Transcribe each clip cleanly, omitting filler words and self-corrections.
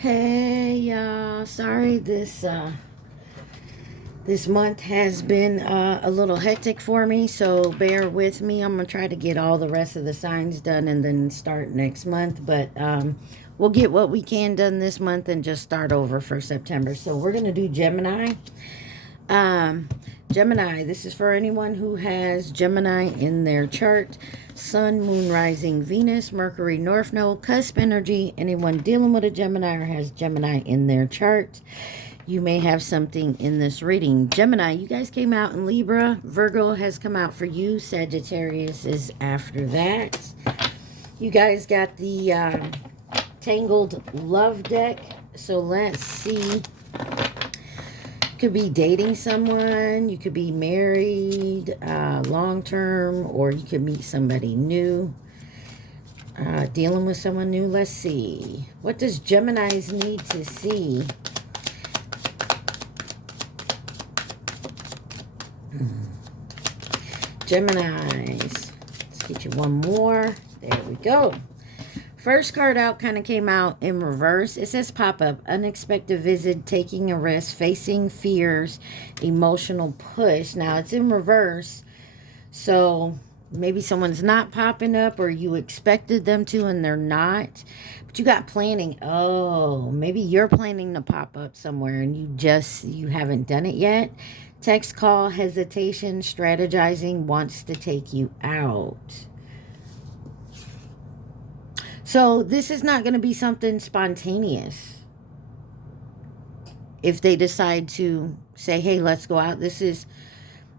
Hey y'all, sorry this month has been a little hectic for me, so bear with me. I'm gonna try to get all the rest of the signs done and then start next month, but we'll get what we can done this month and just start over for September. So we're gonna do Gemini. Um, Gemini, this is for anyone who has Gemini in their chart. Sun, Moon, Rising, Venus, Mercury, North Node, cusp energy. Anyone dealing with a Gemini or has Gemini in their chart, you may have something in this reading. Gemini, you guys came out in Libra. Virgo has come out for you. Sagittarius is after that. You guys got the Tangled Love deck. So let's see. Could be dating someone, you could be married long-term, or you could meet somebody new, dealing with someone new. Let's see, what does Geminis need to see? Geminis, let's get you one more. There we go. First card out kind of came out in reverse. It says pop-up, unexpected visit, taking a risk, facing fears, emotional push. Now, it's in reverse, so maybe someone's not popping up or you expected them to and they're not. But you got planning. Oh, maybe you're planning to pop up somewhere and you haven't done it yet. Text, call, hesitation, strategizing, wants to take you out. So this is not going to be something spontaneous. If they decide to say, hey, let's go out, this is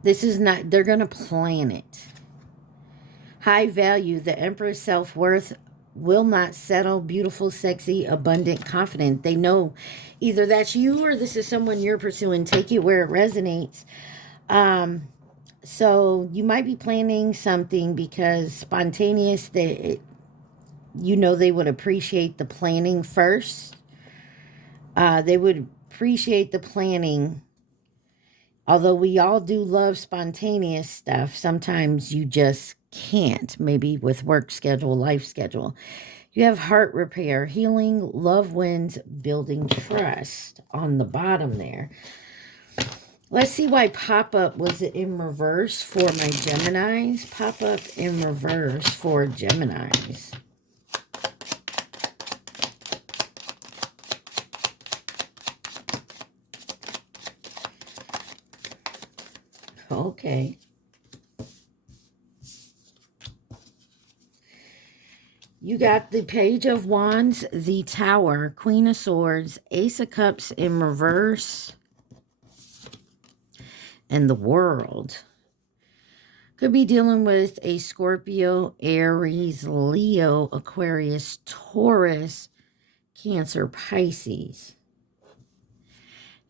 not, they're going to plan it. High value, the Empress, self-worth, will not settle, beautiful, sexy, abundant, confident. They know either that's you or this is someone you're pursuing. Take it where it resonates. So you might be planning something because spontaneous, they would appreciate the planning first. They would appreciate the planning. Although we all do love spontaneous stuff, sometimes you just can't. Maybe with work schedule, life schedule. You have heart repair, healing, love wins, building trust on the bottom there. Let's see why pop-up was in reverse for my Geminis. Pop-up in reverse for Geminis. Okay. You got the Page of Wands, the Tower, Queen of Swords, Ace of Cups in reverse, and the World. Could be dealing with a Scorpio, Aries, Leo, Aquarius, Taurus, Cancer, Pisces.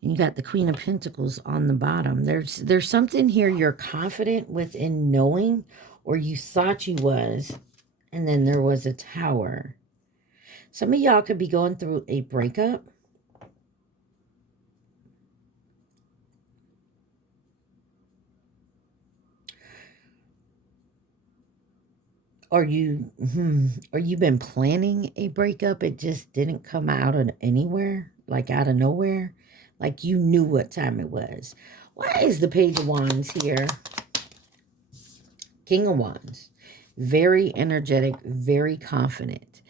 And you got the Queen of Pentacles on the bottom. There's something here you're confident within knowing, or you thought you was, and then there was a Tower. Some of y'all could be going through a breakup. Or you've been planning a breakup. It just didn't come out of anywhere, like out of nowhere. Like you knew what time it was. Why is the Page of Wands here? King of Wands. Very energetic, very confident.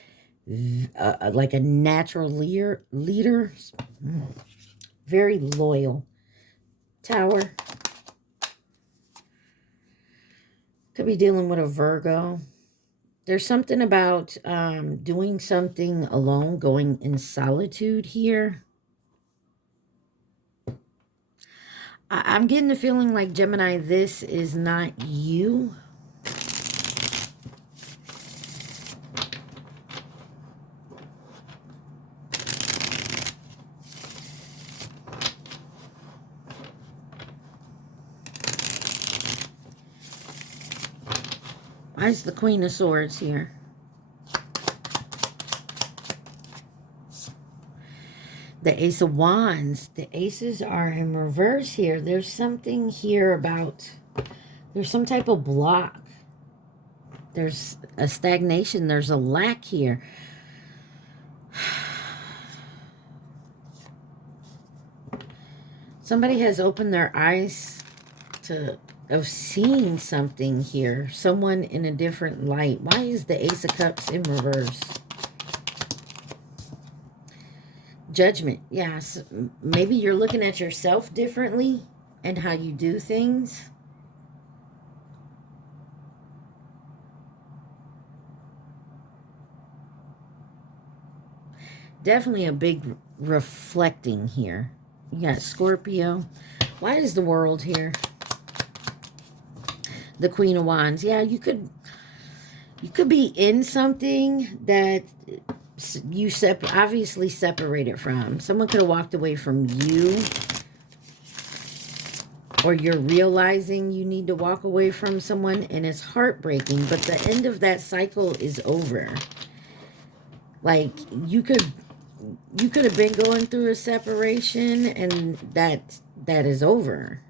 Like a natural leader. Very loyal. Tower. Could be dealing with a Virgo. There's something about doing something alone, going in solitude here. I'm getting the feeling like, Gemini, this is not you. Why is the Queen of Swords here? The Ace of Wands. The Aces are in reverse here. There's something here about, there's some type of block. There's a stagnation. There's a lack here. Somebody has opened their eyes to of seeing something here. Someone in a different light. Why is the Ace of Cups in reverse? Judgment. Yes. Maybe you're looking at yourself differently and how you do things. Definitely a big reflecting here. You got Scorpio. Why is the World here? The Queen of Wands. Yeah, you could be in something that you obviously separated from. Someone could have walked away from you, or you're realizing you need to walk away from someone, and it's heartbreaking, but the end of that cycle is over. Like, you could have been going through a separation, and that is over.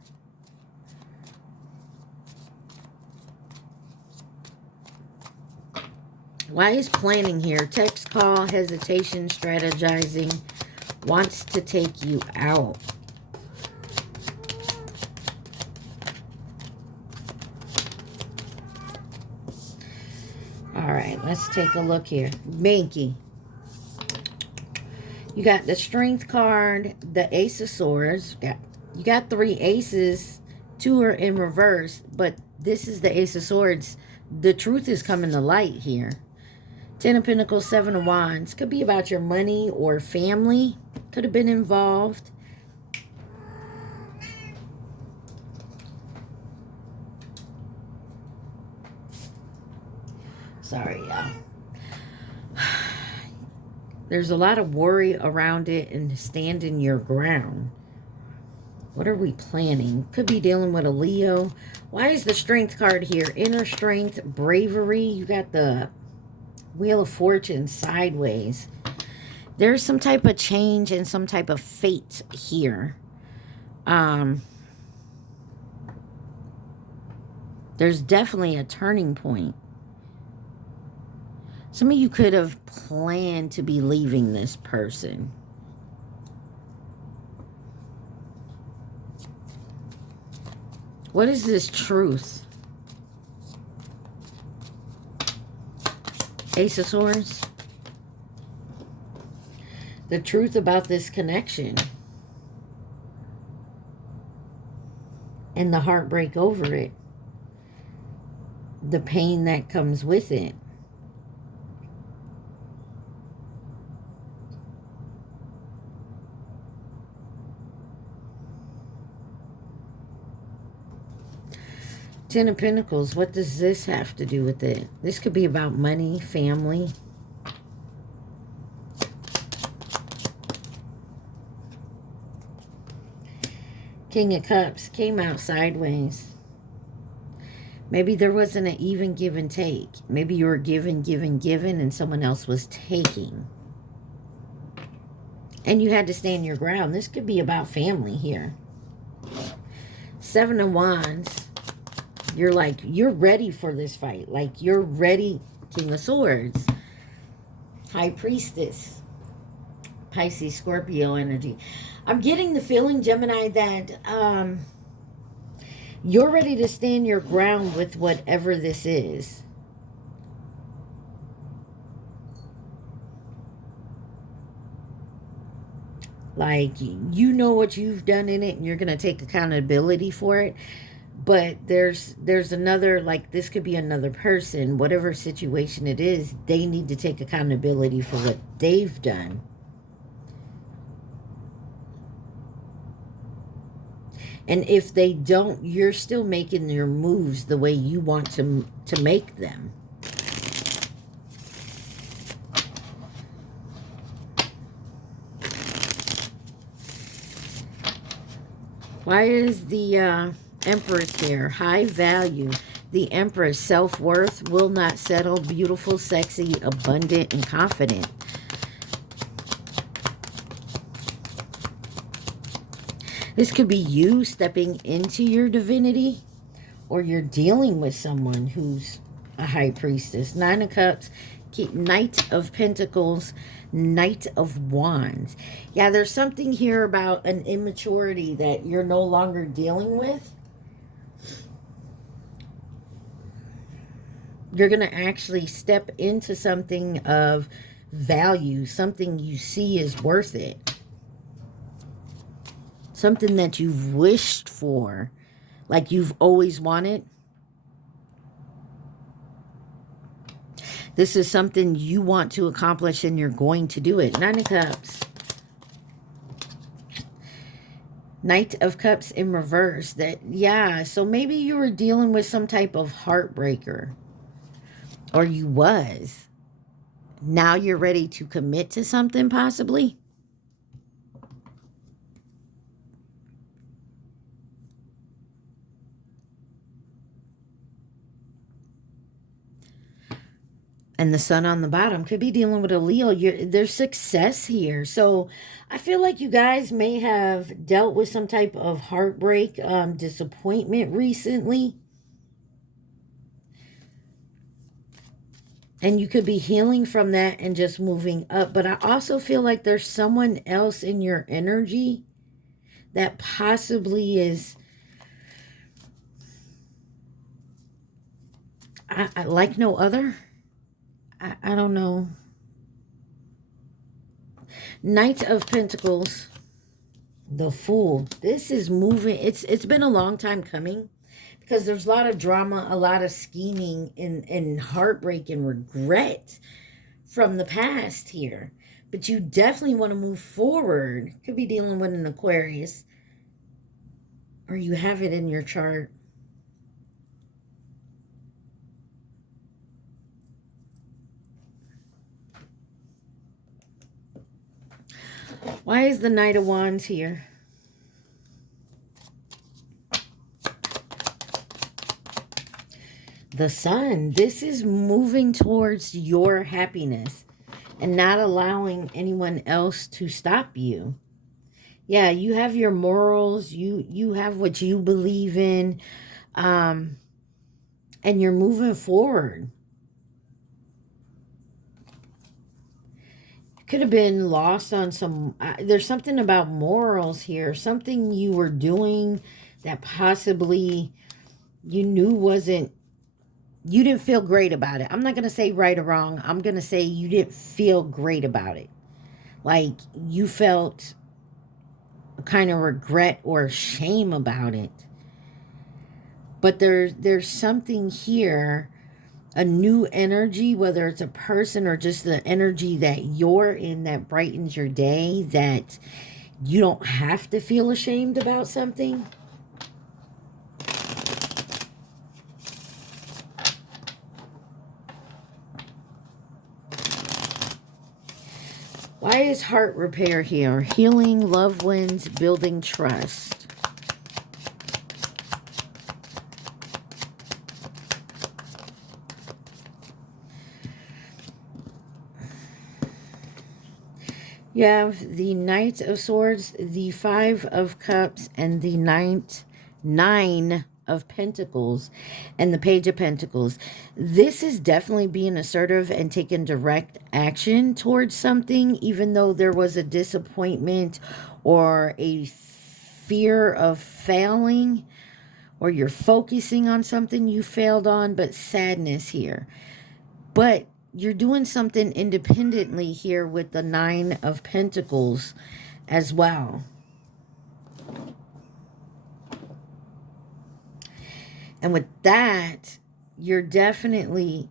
Why is planning here? Text, call, hesitation, strategizing, wants to take you out. All right, let's take a look here. Banky. You got the Strength card, the Ace of Swords. You got 3 aces. 2 are in reverse, but this is the Ace of Swords. The truth is coming to light here. 10 of Pentacles, 7 of Wands. Could be about your money or family. Could have been involved. Sorry, y'all. There's a lot of worry around it and standing your ground. What are we planning? Could be dealing with a Leo. Why is the Strength card here? Inner strength, bravery. You got the Wheel of Fortune sideways. There's some type of change and some type of fate here. There's definitely a turning point. Some of you could have planned to be leaving this person. What is this truth? Ace of Swords. The truth about this connection. And the heartbreak over it. The pain that comes with it. Ten of Pentacles, what does this have to do with it? This could be about money, family. King of Cups came out sideways. Maybe there wasn't an even give and take. Maybe you were given, and someone else was taking. And you had to stand your ground. This could be about family here. 7 of Wands. You're ready for this fight. Like, you're ready. King of Swords. High Priestess. Pisces, Scorpio energy. I'm getting the feeling, Gemini, that you're ready to stand your ground with whatever this is. Like, you know what you've done in it, and you're going to take accountability for it. But there's another, like, this could be another person, whatever situation it is, they need to take accountability for what they've done. And if they don't, you're still making your moves the way you want to make them. Why is the Empress here? High value. The Empress, self-worth, will not settle, beautiful, sexy, abundant, and confident. This could be you stepping into your divinity, or you're dealing with someone who's a high priestess. 9 of Cups, Knight of Pentacles, Knight of Wands. Yeah, there's something here about an immaturity that you're no longer dealing with. You're going to actually step into something of value, something you see is worth it. Something that you've wished for, like you've always wanted. This is something you want to accomplish and you're going to do it. Nine of Cups. Knight of Cups in reverse. Yeah, so maybe you were dealing with some type of heartbreaker. Or you was. Now you're ready to commit to something possibly. And the sun on the bottom could be dealing with a Leo. There's success here. So I feel like you guys may have dealt with some type of heartbreak, disappointment recently. And you could be healing from that and just moving up. But I also feel like there's someone else in your energy that possibly is... I like no other. I don't know. Knight of Pentacles, the Fool. This is moving. It's been a long time coming because there's a lot of drama, a lot of scheming and heartbreak and regret from the past here. But you definitely want to move forward. Could be dealing with an Aquarius. Or you have it in your chart. Why is the Knight of Wands here? The Sun. This is moving towards your happiness and not allowing anyone else to stop you. Yeah, you have your morals. You have what you believe in. And you're moving forward. Could have been lost on some... there's something about morals here. Something you were doing that possibly you knew wasn't... You didn't feel great about it. I'm not going to say right or wrong. I'm going to say you didn't feel great about it. Like you felt a kind of regret or shame about it. But there's something here... A new energy, whether it's a person or just the energy that you're in that brightens your day, that you don't have to feel ashamed about something. Why is heart repair here? Healing loved ones, building trust. You have the Knight of Swords, the Five of Cups, and the Nine of Pentacles, and the Page of Pentacles. This is definitely being assertive and taking direct action towards something, even though there was a disappointment or a fear of failing, or you're focusing on something you failed on, but sadness here. But you're doing something independently here with the Nine of Pentacles as well. And with that, you're definitely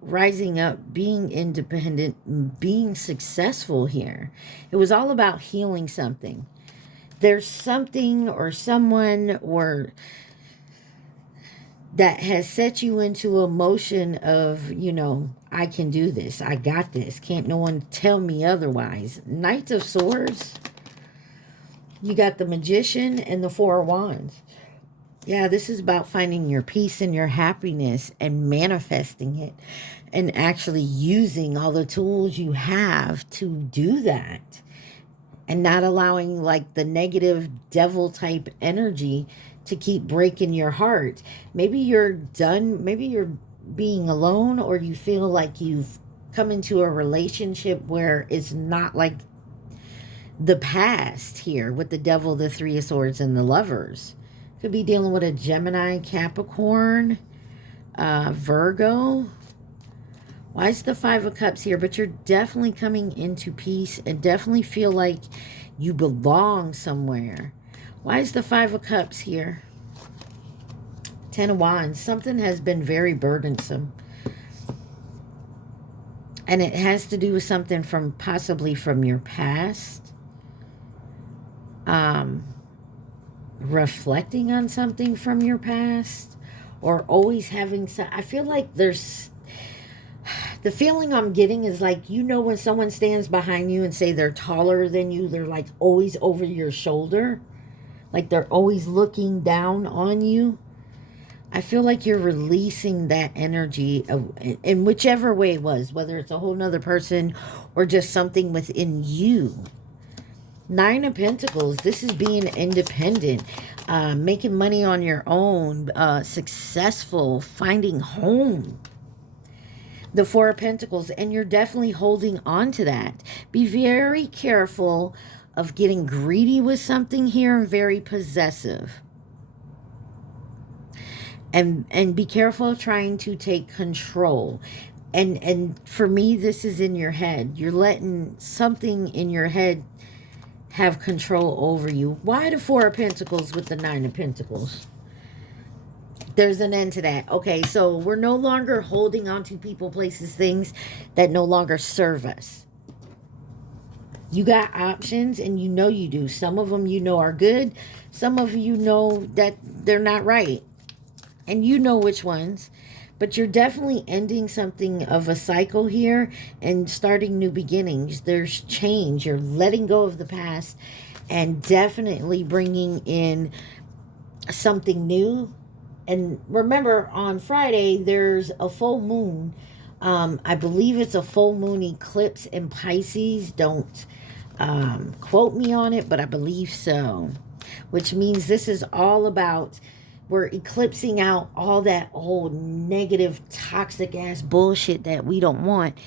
rising up, being independent, being successful here. It was all about healing something. There's something or someone or that has set you into a motion of, you know, I can do this. I got this. Can't no one tell me otherwise. Knight of Swords. You got the Magician and the Four of Wands. Yeah, this is about finding your peace and your happiness and manifesting it and actually using all the tools you have to do that. And not allowing like the negative devil type energy to keep breaking your heart. Maybe you're done. Maybe you're being alone, or you feel like you've come into a relationship where it's not like the past here with the devil, the three of swords, and the lovers. Could be dealing with a Gemini, Capricorn, Virgo. Why is the Five of Cups here? But you're definitely coming into peace and definitely feel like you belong somewhere. Why is the Five of Cups here? Ten of Wands. Something has been very burdensome. And it has to do with something from possibly from your past. Reflecting on something from your past. Or always having some... I feel like there's... The feeling I'm getting is like, you know, when someone stands behind you and say they're taller than you, they're like always over your shoulder. Like they're always looking down on you. I feel like you're releasing that energy of, in whichever way it was, whether it's a whole nother person or just something within you. Nine of Pentacles. This is being independent, making money on your own, successful, finding home. The Four of Pentacles, and you're definitely holding on to that. Be very careful of getting greedy with something here and very possessive. And be careful of trying to take control. And for me, this is in your head. You're letting something in your head have control over you. Why the Four of Pentacles with the Nine of Pentacles? There's an end to that. Okay, so we're no longer holding on to people, places, things that no longer serve us. You got options, and you know you do. Some of them you know are good. Some of you know that they're not right. And you know which ones. But you're definitely ending something of a cycle here and starting new beginnings. There's change. You're letting go of the past and definitely bringing in something new. And remember, on Friday, there's a full moon. I believe it's a full moon eclipse in Pisces. Don't quote me on it, but I believe so. Which means this is all about, we're eclipsing out all that old negative, toxic ass bullshit that we don't want.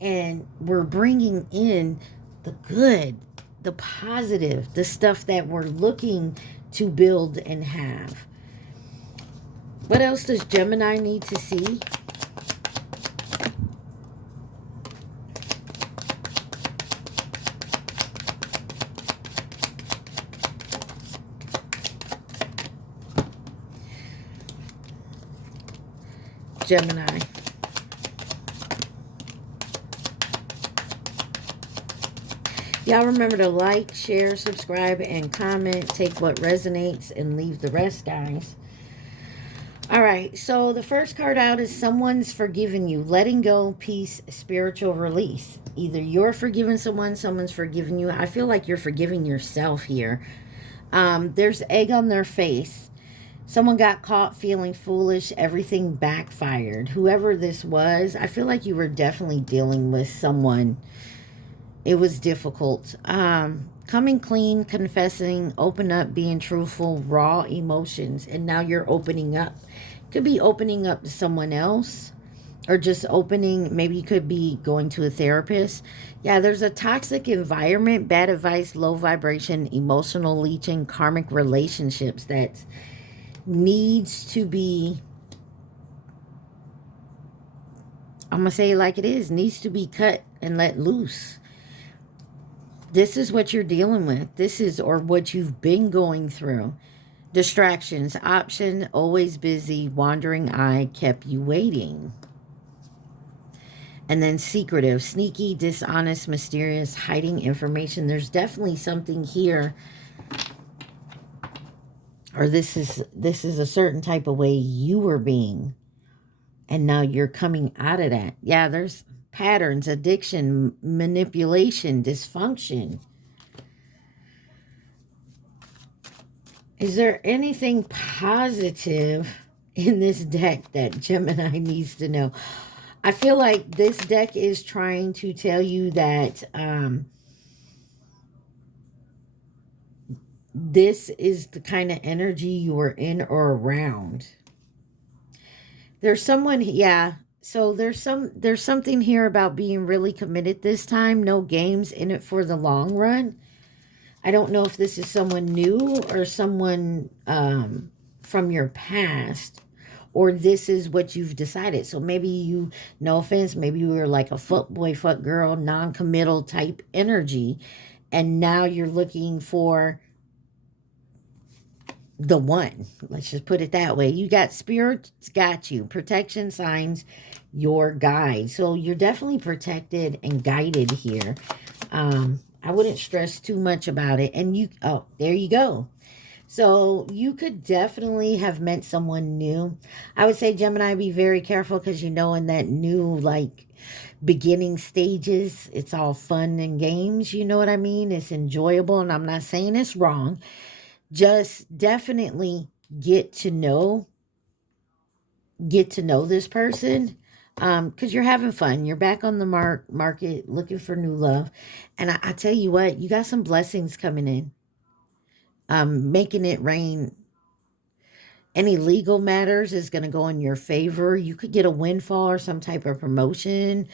And we're bringing in the good, the positive, the stuff that we're looking to build and have. What else does Gemini need to see? Gemini. Y'all remember to like, share, subscribe, and comment. Take what resonates and leave the rest, guys. All right, so the first card out is someone's forgiven you. Letting go, peace, spiritual release. Either you're forgiving someone, someone's forgiven you. I feel like you're forgiving yourself here. There's egg on their face. Someone got caught feeling foolish. Everything backfired. Whoever this was, I feel like you were definitely dealing with someone. It was difficult. Coming clean, confessing, open up, being truthful, raw emotions. And now you're opening up. Could be opening up to someone else. Or just opening, maybe you could be going to a therapist. Yeah, there's a toxic environment, bad advice, low vibration, emotional leeching, karmic relationships that needs to be, I'm going to say it like it is, needs to be cut and let loose. This is what you're dealing with. This is, or what you've been going through. Distractions, option, always busy, wandering eye, kept you waiting. And then secretive, sneaky, dishonest, mysterious, hiding information. There's definitely something here. Or this is a certain type of way you were being. And now you're coming out of that. Yeah, there's patterns, addiction, manipulation, dysfunction. Is there anything positive in this deck that Gemini needs to know? I feel like this deck is trying to tell you that this is the kind of energy you are in or around. There's someone, yeah, So there's something here about being really committed this time. No games, in it for the long run. I don't know if this is someone new or someone from your past, or this is what you've decided. So maybe you, no offense, maybe you were like a fuck boy, fuck girl, non-committal type energy, and now you're looking for the one. Let's just put it that way. You got spirits, got you. Protection signs, your guide. So you're definitely protected and guided here. I wouldn't stress too much about it. And you, oh, there you go. So you could definitely have met someone new. I would say, Gemini, be very careful because you know in that new, like, beginning stages, it's all fun and games. You know what I mean? It's enjoyable. And I'm not saying it's wrong. Just definitely get to know this person, because you're having fun. You're back on the market looking for new love. And I tell you what, you got some blessings coming in, making it rain. Any legal matters is going to go in your favor. You could get a windfall or some type of promotion.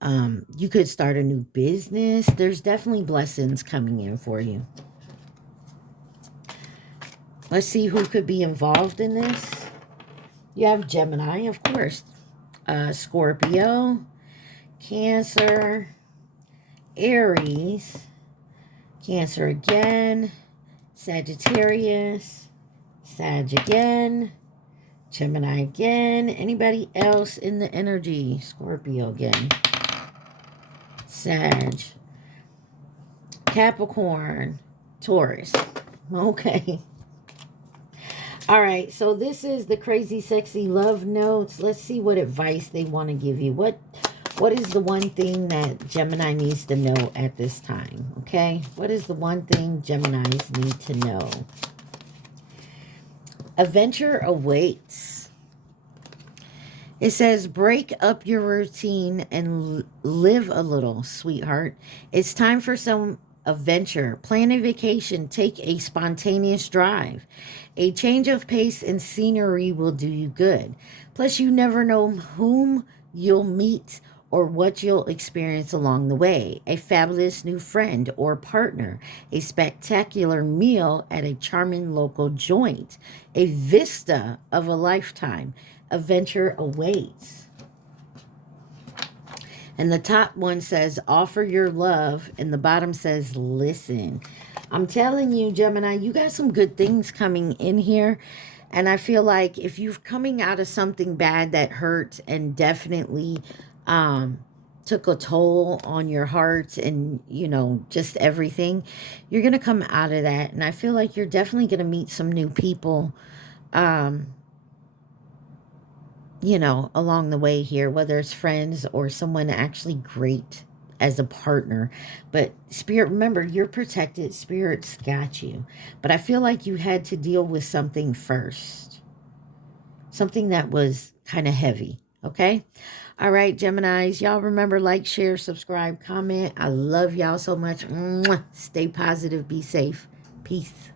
You could start a new business. There's definitely blessings coming in for you. Let's see who could be involved in this. You have Gemini, of course, Scorpio, Cancer, Aries, Cancer again, Sagittarius, Sag again, Gemini again. Anybody else in the energy? Scorpio again, Sag, Capricorn, Taurus. Okay. All right, so this is the crazy, sexy love notes. Let's see what advice they want to give you. What is the one thing that Gemini needs to know at this time? Okay, what is the one thing Geminis need to know? Adventure awaits. It says, break up your routine and live a little, sweetheart. It's time for some adventure. Plan a vacation. Take a spontaneous drive. A change of pace and scenery will do you good. Plus, you never know whom you'll meet or what you'll experience along the way. A fabulous new friend or partner. A spectacular meal at a charming local joint. A vista of a lifetime. Adventure awaits. And the top one says, offer your love. And the bottom says, listen. I'm telling you, Gemini, you got some good things coming in here. And I feel like if you're coming out of something bad that hurt and definitely took a toll on your heart and, you know, just everything, you're going to come out of that. And I feel like you're definitely going to meet some new people, you know, along the way here, whether it's friends or someone actually great as a partner. But Spirit, remember, you're protected. Spirit's got you. But I feel like you had to deal with something first. Something that was kind of heavy. Okay? All right, Geminis. Y'all remember, like, share, subscribe, comment. I love y'all so much. Mwah. Stay positive. Be safe. Peace.